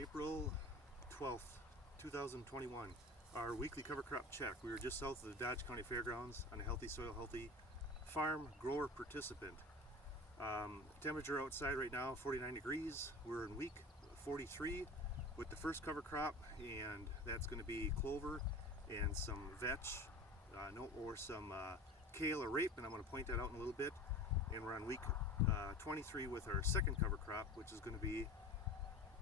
April 12th, 2021. Our weekly cover crop check. We were just south of the Dodge County Fairgrounds on a Healthy Soil, Healthy Farm grower participant. Temperature outside right now 49 degrees. We're in week 43 with the first cover crop, and that's going to be clover and some vetch, or some kale or rape, and I'm going to point that out in a little bit. And we're on week 23 with our second cover crop, which is going to be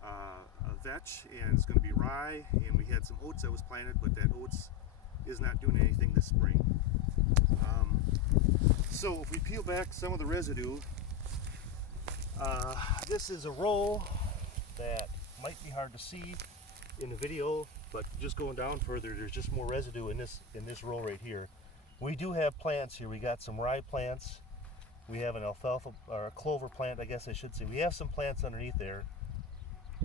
a vetch, and it's going to be rye, and we had some oats that was planted, but that oats is not doing anything this spring. So if we peel back some of the residue, this is a row that might be hard to see in the video, but just going down further, there's just more residue in this row right here. We do have plants here. We got some rye plants. We have an alfalfa, or a clover plant, I guess I should say. We have some plants underneath there.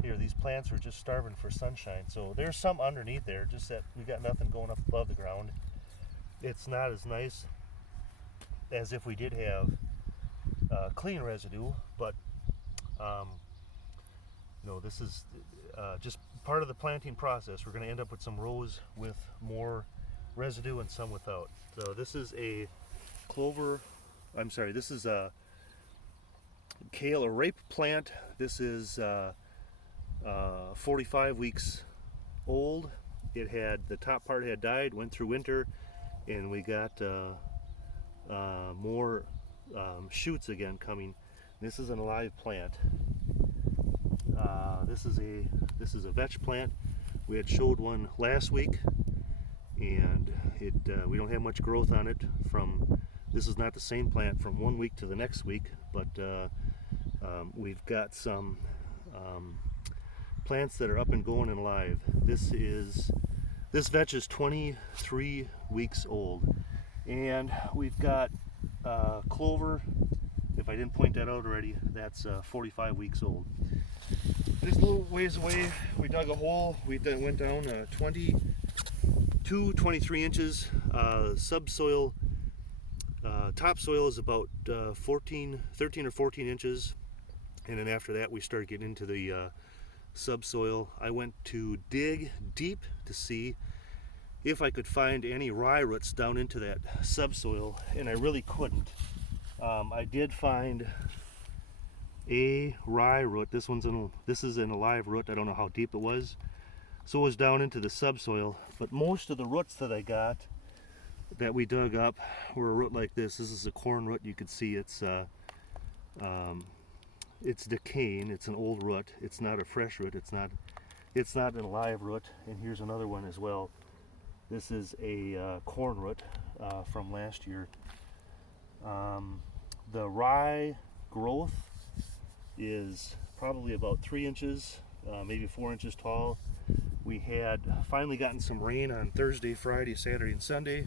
Here, these plants are just starving for sunshine. So there's some underneath there, just that we got nothing going up above the ground. It's not as nice as if we did have clean residue, but this is just part of the planting process. We're going to end up with some rows with more residue and some without. So this is a clover, I'm sorry, this is a kale or rape plant. This is 45 weeks old. It had, the top part had died, went through winter, and we got more shoots again coming. This is an alive plant. This is a vetch plant. We had showed one last week, and we don't have much growth on it. This is not the same plant from 1 week to the next week, but we've got some plants that are up and going and live. This vetch is 23 weeks old, and we've got clover. If I didn't point that out already, that's 45 weeks old. Just a little ways away, we dug a hole. We went down 23 inches. Subsoil, topsoil is about 13 or 14 inches, and then after that we started getting into the subsoil. I went to dig deep to see if I could find any rye roots down into that subsoil, and I really couldn't. I did find a rye root. This is an alive root. I don't know how deep it was. So it was down into the subsoil, but most of the roots that I got that we dug up were a root like this. This is a corn root. You can see it's decaying. It's an old root. It's not a fresh root. It's not an alive root. And here's another one as well. This is a corn root from last year. The rye growth is probably about 3 inches, maybe 4 inches tall. We had finally gotten some rain on Thursday, Friday, Saturday, and Sunday.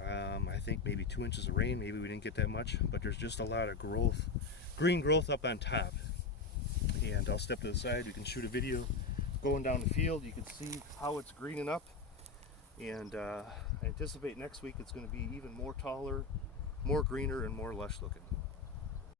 I think maybe 2 inches of rain. Maybe we didn't get that much, but there's just a lot of growth, green growth up on top. And I'll step to the side. You can shoot a video going down the field. You can see how it's greening up. And I anticipate next week it's going to be even more taller, more greener, and more lush looking.